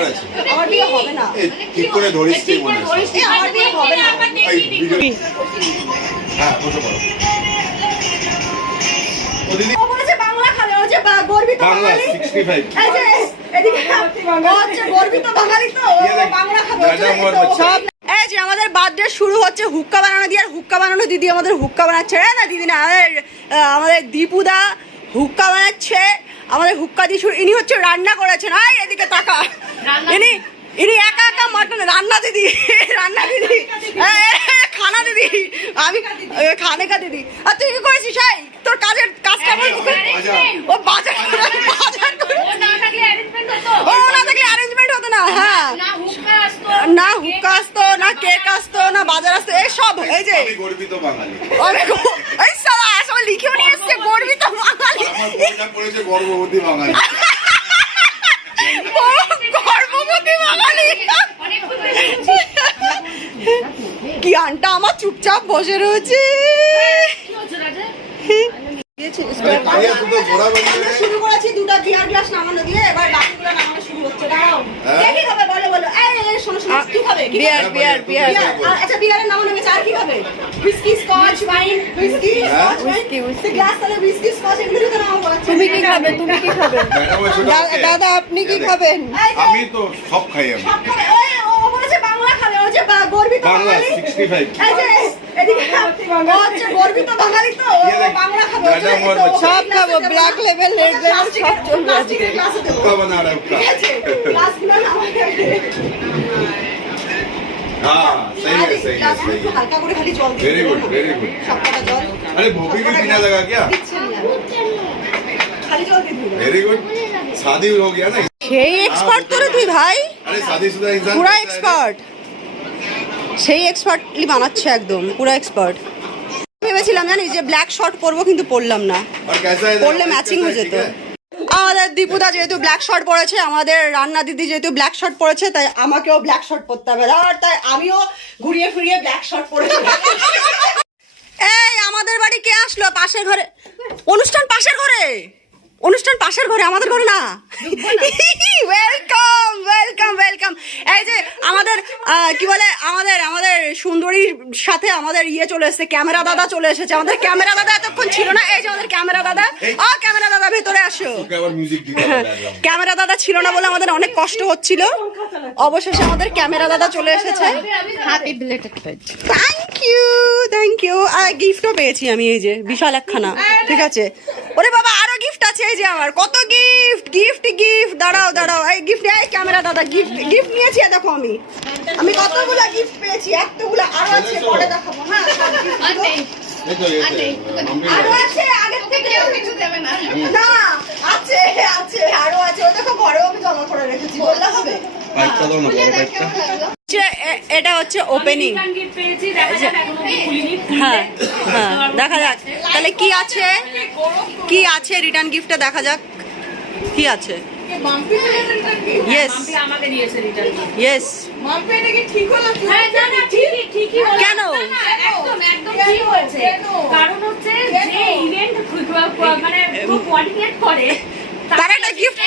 দরকার আছে? আমার বিয়ে হবে না। ঠিক করে ধরিস তুই মনে হয়। আমার বিয়ে হবে না। হ্যাঁ, বসে পড়ো। ও দিদি ও বলেছে বাংলা খাবে, ও যে গর্বিত বাংলা বাঙালি। 65 এই যে এদিকে ও হচ্ছে গর্বিত বাঙালি তো, ও বাংলা খাবে। সব এই যে আমাদের বার্থডে শুরু হচ্ছে হুক্কা বানানো দিয়ে, আর হুক্কা বানানো দিদি আমাদের হুক্কা বানাচ্ছে। না দিদি না, আমাদের দীপুদা হুক্কা বানাচ্ছে। আমাদের হুক্কা দিয়ে শুরু, ইনি হচ্ছে রান্না করেছেন। আয় এদিকে তাকা, ইনি একা একা মাটন রান্না দিদি, রান্না দিদি, খানা দিদি, আমি খানে কা দিদি। আর তুই কি করেছিস? তোর কাজের কাজ কেমন? ও বাজার ও না থাকলে অ্যারেঞ্জমেন্ট হতো না। হ্যাঁ, না হুক্কা আসতো, না কেক আসতো, না বাজার আসতো, এই সব। এই যে আমি গর্বিত বাঙালি। এই সারা আসলে লিখেও নিয়ে এসছে গর্বিত বাঙালি। আমার বইটা পড়েছে গর্ভবতী বাঙালি। গর্ভবতী বাঙালি। কি আনটা আমার চুপচাপ বসে রয়েছে। শুরু করেছি দুটো বিয়ার গ্লাস নামানো দিয়ে, এবার বাকিগুলো নামানো শুরু হচ্ছে। দাঁড়াও, কি খাবে বলো বলো। এই শোনো শোনো, কি খাবে? বিয়ার বিয়ার বিয়ার। আচ্ছা বিয়ারের নামানো হয়েছে, আর কি খাবে? Whisky, Scotch, wine. Whisky, Scotch, whisky, glass তাহলে হুইস্কি, স্কচ এগুলো তো নামাবো। তুমি কি খাবে? তুমি কি খাবে? দাদা আপনি কি খাবেন? আমি তো সব খাই। আমি সব খাবে। ও বলেছে বাংলা খাবে, ও যে গর্বিত বাংলা বাঙালি। 65 এই যে এদিকে ও হচ্ছে গর্বিত বাঙালি তো, ও বাংলা খাবে। সব খাবো, ব্ল্যাক লেভেল, রেড লেভেল সব চলবে আজকে। हुक्का बना रहा है हुक्का। গ্লাসগুলো নামানো। हाँ सही है सही है सही है। হালকা করে খালি জল দিই। Very good very good. সবকটা জল। अरे भोपी भी पीना लगा क्या? খালি জল দিই। Very good. शादी हो गया ना? সেই এক্সপার্ট তো রে তুই ভাই, अरे शादीशुदा इंसान পুরা এক্সপার্ট। সেই এক্সপার্টলি বানাচ্ছে একদম, পুরা এক্সপার্ট। ভেবেছিলাম জানিস যে ব্ল্যাক শর্ট পরবো, কিন্তু পরলাম না। और कैसा है? পরলে ম্যাচিং হয়ে যেত। আমাদের দীপুদা যেহেতু ব্ল্যাক শর্ট পরেছে, আমাদের রান্না দিদি যেহেতু ব্ল্যাক শর্ট পরেছে, তাই আমাকেও ব্ল্যাক শর্ট পরতে হবে। আর তাই আমিও ঘুরিয়ে ফিরিয়ে ব্ল্যাক শর্ট পরেছি। এই আমাদের বাড়ি কে আসলো? পাশের ঘরে অনুষ্ঠান, পাশের ঘরে অনুষ্ঠান, পাশের ঘরে, আমাদের ঘরে না। Welcome welcome welcome. এই যে আমাদের কি বলে, আমাদের আমাদের সুন্দরীর সাথে আমাদের ইয়ে চলে এসেছে, ক্যামেরা দাদা চলে এসেছে। আমাদের ক্যামেরা দাদা এতক্ষণ ছিল না। এই যে আমাদের ক্যামেরা দাদা। ক্যামেরা দাদা ভেতরে আসো। ক্যামেরা দাদা ছিল না বলে আমাদের অনেক কষ্ট হচ্ছিল, অবশেষে আমাদের ক্যামেরা দাদা চলে এসেছে। Happy belated birthday. Thank you thank you. গিফটও পেয়েছি আমি, এই যে বিশাল একখানা। ঠিক আছে, ওরে বাবা আরো গিফট আছে। এই যে আমার কত গিফট গিফট গিফট। দাঁড়াও দাঁড়াও, এই গিফট, এই ক্যামেরা দাদা গিফট গিফট নিয়েছি। দেখো আমি কতগুলো গিফট পেয়েছি, এতগুলো আরো আছে, পরে দেখাবো। হ্যাঁ আরো আছে, আগের থেকে কিছু দেবে না। না আছে আছে আরো আছে। ও দেখো ঘরেও আমি জমা করে রেখেছি, বললে হবে। এটা হচ্ছে ওপেনিং। হ্যাঁ হ্যাঁ, দেখা যাক তাহলে কি আছে, কি আছে রিটার্ন গিফটে। দেখা যাক কি আছে। Yes yes. কেন? তার একটা গিফট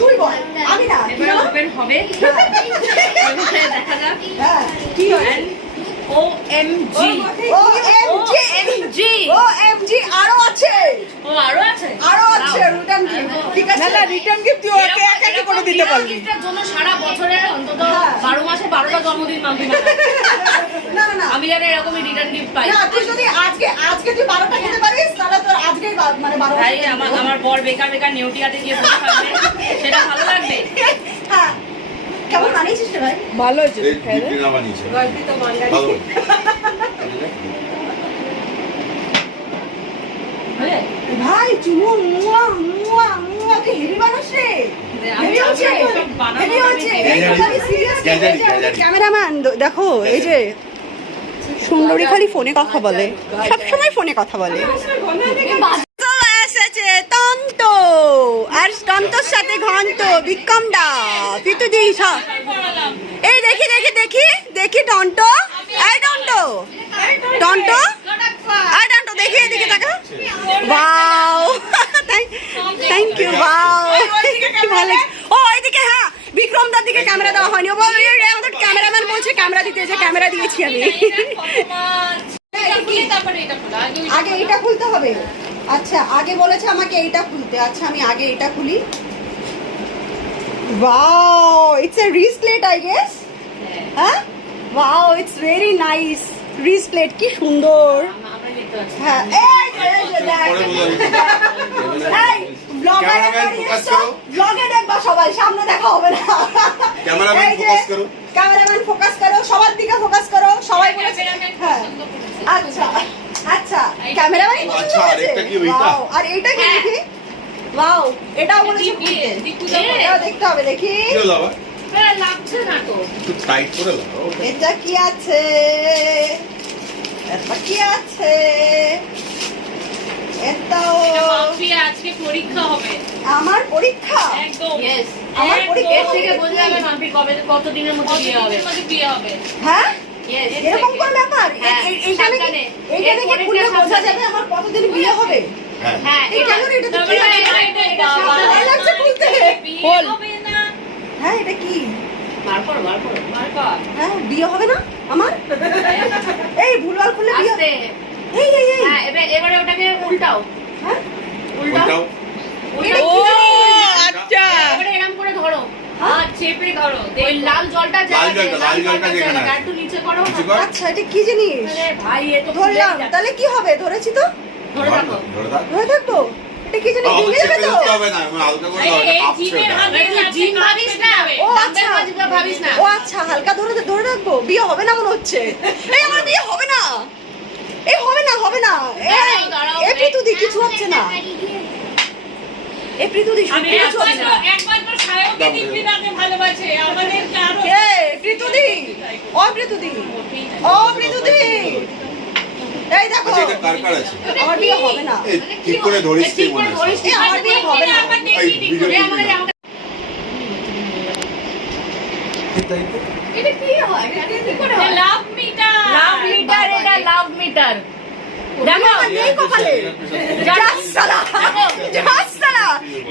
তুই বল, আমি না হবে। দেখা যাক কি হয়। OMG OMG আরো আছে, আরো আছে, আরো আছে রিটার্ন গিফট। ঠিক আছে, না রিটার্ন গিফট তুই ওকে একা একা করে দিতে পারবি। গিফটের জন্য সারা বছরে অন্তত 12 মাসে 12টা জন্মদিন মানবি না। না না না, আমি যেন এরকমই রিটার্ন গিফট পাই। না তুই যদি আজকে তুই 12টা খেতে পারিস, তাহলে তোর আজকেই মানে 12টা। ভাই আমার বর বেকার বেকার নেউটিয়াতে গিয়ে বসে থাকবে, সেটা ভালো লাগবে? হ্যাঁ, কেমন বানিয়েছিস রে ভাই? ভালো হয়েছে। গর্বিত বাঙালি। ভাই চুমু মুয়া মুয়া মুয়া, কি হেভি বানাস রে। হেভি হচ্ছে, হেভি হচ্ছে। ক্যামেরাম্যান দেখো, এই যে সুন্দরী খালি ফোনে কথা বলে, সবসময় ফোনে কথা বলে। এসেছে তন্ত আর টন্তর সাথে ঘন্ট বিক্রম দা পিতুদি সব এই দেখি দেখি দেখি দেখি টন্ট এই টন্ট টন্ট এই টন্ট দেখি এদিকে তাকা ওয়াও থ্যাংক ইউ ওয়াও কি ভালো লাগছে। ও এইদিকে হ্যাঁ বিক্রম দার দিকে ক্যামেরা দেওয়া হয়নি ও বলে আমাদের ক্যামেরাম্যান বলছে ক্যামেরা দিতে যে ক্যামেরা দিয়েছি আমি আগে এটা খুলতে হবে আচ্ছা আগে বলেছে আমাকে এইটা খুলতে আচ্ছা আমি আগে এটা খুলি wow it's a wristlet I guess হ্যাঁ wow it's very nice wristlet কি সুন্দর হ্যাঁ এই যে দেখ পরে বলো। এই ক্যামেরাম্যান ফোকাস করো। ব্লগে দেখবা সবাই সামনে দেখা হবে না ক্যামেরাম্যান এই যে, ফোকাস করো। ক্যামেরাম্যান ফোকাস করো সবার দিকে ফোকাস করো সবাই বলেছে হ্যাঁ আচ্ছা আচ্ছা ক্যামেরাম্যান আচ্ছা, আরেকটা কি ওইটা? আর এইটা কি দেখি ওয়াও এটাও বলেছে এটাও দেখতে হবে দেখি কি হলো আবার? লাগছে না তো একটু টাইট করে লাগাও। এটা কি আছে এটা কি আছে এটাও মাফি আজকে পরীক্ষা হবে আমার পরীক্ষা একদম আমার আমার পরীক্ষা পরীক্ষা থেকে হবে বোঝা যাবে মাফি কবে কত দিনের মধ্যে বিয়ে হবে বিয়ে হবে হ্যাঁ Yes, এরকম কোন ব্যাপার হ্যাঁ, এইটা সাবধানে। এইটা দেখে এরপরে খুললে বোঝা সাবধানে। যাবে আমার কতদিন বিয়ে হবে হ্যাঁ। হ্যাঁ এই কেমন এটা তো কি এটা ভালো লাগছে খুলতে বিয়ে হবে না হ্যাঁ এটা কি বার কর হ্যাঁ বিয়ে হবে না আমার এই ভুলভাল খুললে বিয়ে আস্তে এই এই এই হ্যাঁ এবারে ওটাকে উল্টাও হ্যাঁ উল্টাও। এটা ও কি আচ্ছা এবারে এরকম করে ধরো হ্যাঁ? আর চেপে ধরো ওই লাল জলটা লাল জলটা যেখানে আছে। একটু নিচে করো নিচে কর। আচ্ছা এটা কি জিনিস আরে ভাই এ তো ধরলাম তাহলে কি হবে ধরেছি তো ধরে রাখো ধরে দাও। ধরে থাকবো এটা কি জিনিস আবার ভেঙে যাবে চেপে তো ধরতে হবে না, আমি হালকা করে দাও, এটা কাঁপছে ওটা। জিম ভাবিস না ও আচ্ছা ভাবিস না ও আচ্ছা হালকা ধরে ধরে রাখবো বিয়ে হবে না মনে হচ্ছে এই আমার বিয়ে হবে না এই হবে না দাঁড়াও, এ প্রীতুদি কিছু হচ্ছে না এ প্রীতুদি আমি কিছু হচ্ছে না একমাত্র সায়কে দীপ্তিদাকে ভালোবাসে আমাদের কারো এ প্রীতুদি ও প্রীতুদি ও প্রীতুদি এই দেখো আচ্ছা, এটা কার কার আছে? আমার বিয়ে হবে না এই ঠিক করে ধরিস কি মনে আছে? এ আমার বিয়ে হবে না এই ভিডিও করবি না। এটা কি হয় এটা কি করে হয় লাভ মিটার এটা লাভ মিটার দেখো আমার নেই কপালে জাস সালা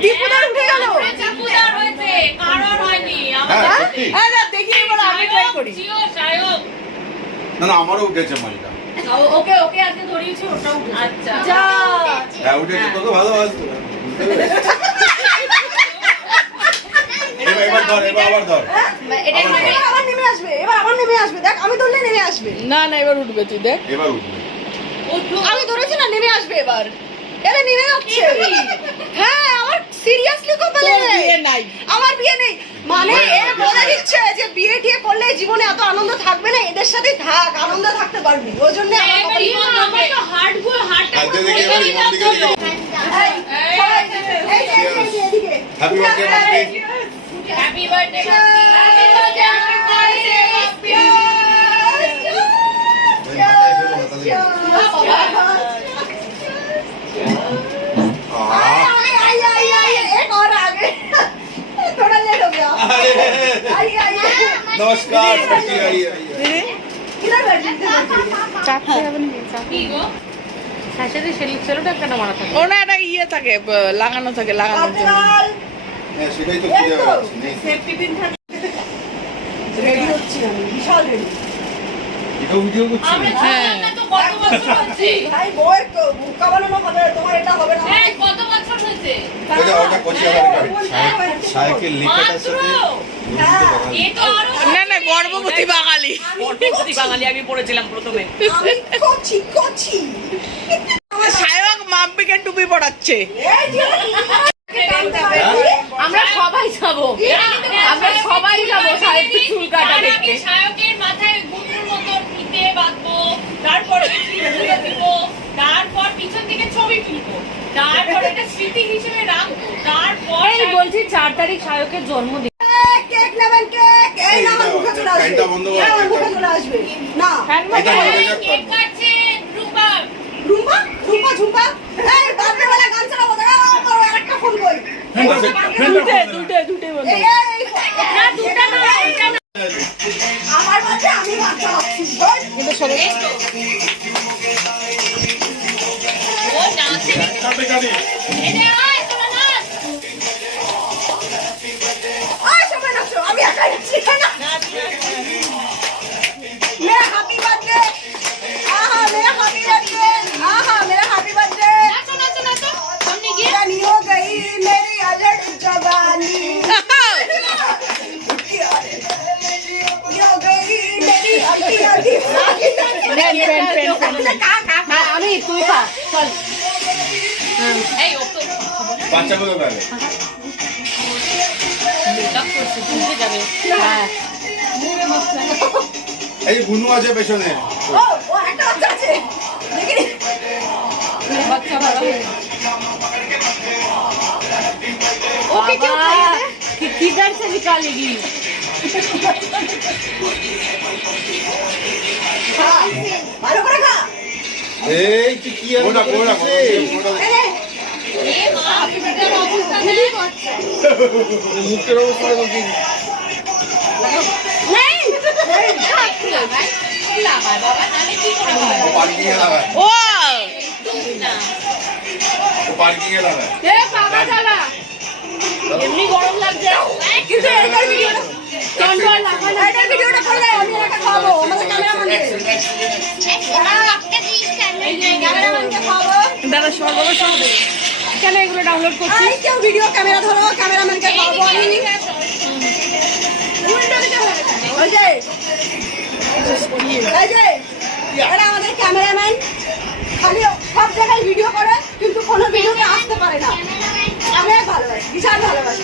দীপুদার উঠে গেল চাপুদার হয়েছে কারোর হয়নি হ্যাঁ, আমাদের সত্যি? হ্যাঁ না দেখি এবার আমি ট্রাই করি জিও সায়ক না না, আমারও উঠেছে মালটা। ওকে আজকে ধরিয়েছি ওটা আচ্ছা যা হ্যাঁ, উঠেছে, তোকে ভালোবাসতো। বুঝতে পেরেছি? এবার ধর, এবার আবার ধর। এটা আবার ধর। এবার আবার নেমে আসবে এবার আবার নেমে আসবে দেখ আমি ধরলে নেমে আসবে না না এবার উঠবে তুই দেখ এবার উঠবে। আমি ধরেছি না নেমে আসবে এবার এরা নেমে যাচ্ছে হ্যাঁ আমার সিরিয়াসলি কপালে তোর বিয়ে নাই আমার বিয়ে নেই মানে এ বলে দিচ্ছে যে বিয়ে টিয়ে করলে জীবনে এত আনন্দ থাকবে না এদের সাথেই থাক আনন্দ থাকতে পারবি ওই জন্য আমার কপালে আমার তো হার্টটা হাতে দেখে এবার ইমন দিকে দিকে। এই, সবাই, এই যে, এই যে, এদিকে। Happy birthday, Monkey. Happy birthday नमस्कार सच्ची आई आई চাপতে হবে না চাপ কি গো শাশুড়ি সেলুটা কেন মারা থাকে ও না একটা ইয়ে থাকে লাগানো থাকে লাগানোর জন্য হ্যাঁ সেটাই তো খুঁজে বেড়াচ্ছি রেডি হচ্ছি আমি বিশাল রেডি এটাও ভিডিও করছি আমরা জানলাম তো কত বছর হচ্ছে ভাই বউয়ের তো মুখা বানানো হবে তোমার এটা হবে না এই কত বছর হচ্ছে ওটা ওটা কোচি আবার সাইকেল লিখাটার সাথে এ তো আরো না না গর্ভবতী বাঙালি গর্ভবতী বাঙালি আমি পড়েছিলাম প্রথমে আমি কচি কচি আমার সায়ক মাম্পিকে টুপি পড়াচ্ছে আমরা সবাই যাব আমরা সবাই যাব সাহেবকে চুল কাটা দেখতে সায়কের মাথায় গুন্ডুর মতো ফিতে বাঁধবো তারপর চুল দিব তারপর পিছন থেকে ছবি তুলবো তারপর এটা স্মৃতি হিসেবে রাখবো তারপর এই বলছি 4 তারিখ সায়কের জন্মদিন কেক নেবেন কেক এই না আমার মুখে চলে আসবে ফ্যানটা বন্ধ করো, এই আমার মুখে চলে আসবে না এটা বন্ধ করে কেক কাটছে রূপা রুম্পা রুম্পা ঝুম্পা এই বাপরে বলে গান চালাবো দাঁড়াও আমার একটা ফোন কই দুটে বলো। এই, না দুটা না এটা না আমার বাচ্চা আমি বাচ্চা পাচ্ছি বল। কিন্তু সবাই ও নাচে এনে আয় তোরা নাচ সবাই নাচো, আমি একাই নাচছি না। मेरा हैप्पी बर्थडे आहा मेरा हैप्पी बर्थडे आहा मेरा हैप्पी बर्थडे নাচো नाचो नाचो सामने गए रानी हो गई मेरी अलग जवानी हो गई मेरी अल्टी अल्टी আমি তুই খা চল এই ওকে বাচ্চাগুলো গেলে মেকআপ করছে ঘুরতে যাবে হ্যাঁ এই বুনু আছে পেছনে ও ও একটা বাচ্চা আছে দেখি বাচ্চা ভালো ওকে কেউ খাইয়ে দে किधर से निकालेगी ভালো করে খা এই কি ওটা ওটা এই নে। এ মা হ্যাপি বার্থডে অবস্থা না মুখের অবস্থা কি নেই লাগাই লাগাই বাবা নালে কি করে হয় পার্কিং এ লাগায় ओ না পার্কিং এ লাগায় ए पापा चला এমনি গরম লাগছে কিন্তু এটার ভিডিওটা कंट्रोल लगा এটার ভিডিওটা করলে আমি একা খাবো আমাদের ক্যামেরাম্যানকে ক্যামেরাম্যানকে খাবো দাদা সর্বদা সব কেন এগুলো ডাউনলোড করছি আমি কেউ ভিডিও ক্যামেরা ধরো ক্যামেরাম্যানকে খাবো আমি ওই যে এই যে এরা আমাদের ক্যামেরাম্যান খালি সব জায়গায় ভিডিও করে কিন্তু কোনো ভিডিওতে আসতে পারে না আমি ভালোবাসি বিশাল ভালোবাসি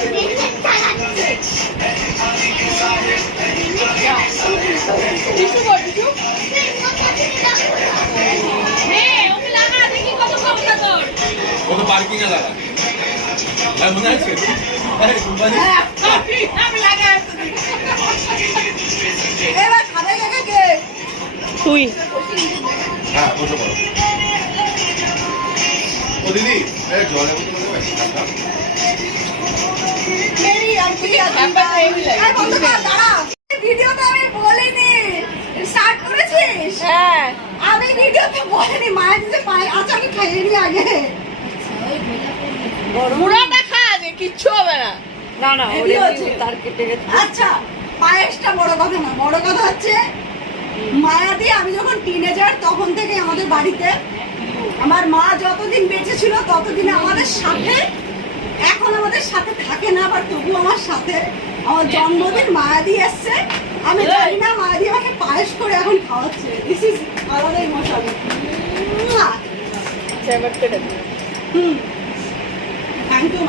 নে ওকে লাগা দেখি কত ক্ষমতা তোর ও তো পার্কিং এ লাগায় আর মনে আছে এই কোম্পানি আমি লাগা এবার খাবে জায়গা কে তুই হ্যাঁ বসে পড়ো ও দিদি এই জলে বসে বসে মেরি আন্টি দাঁড়া ভিডিওটা আমি বলিনি স্টার্ট করেছিস হ্যাঁ আমি ভিডিওতে বলিনি মায়ের দিতে পায়ে আচ্ছা আমি খাইয়ে নি আগে পুরাটা খা যে কিচ্ছু হবে না না না হেভি হচ্ছে। তার কেটে গেছে আচ্ছা পায়েসটা বড় কথা না বড় কথা হচ্ছে মায়াদি আমি যখন টিনেজার তখন থেকে আমাদের বাড়িতে আমার মা যতদিন বেঁচে ছিল ততদিন আমাদের সাথে এখন আমাদের সাথে থাকে না বাট তবু আমার সাথে আমার জন্মদিন মায়াদি এসছে আমি জানি না মায়াদি আমাকে পায়েস করে এখন খাওয়াচ্ছে দিস ইজ আলাদা ইমোশন এবার কেটে থ্যাংক ইউ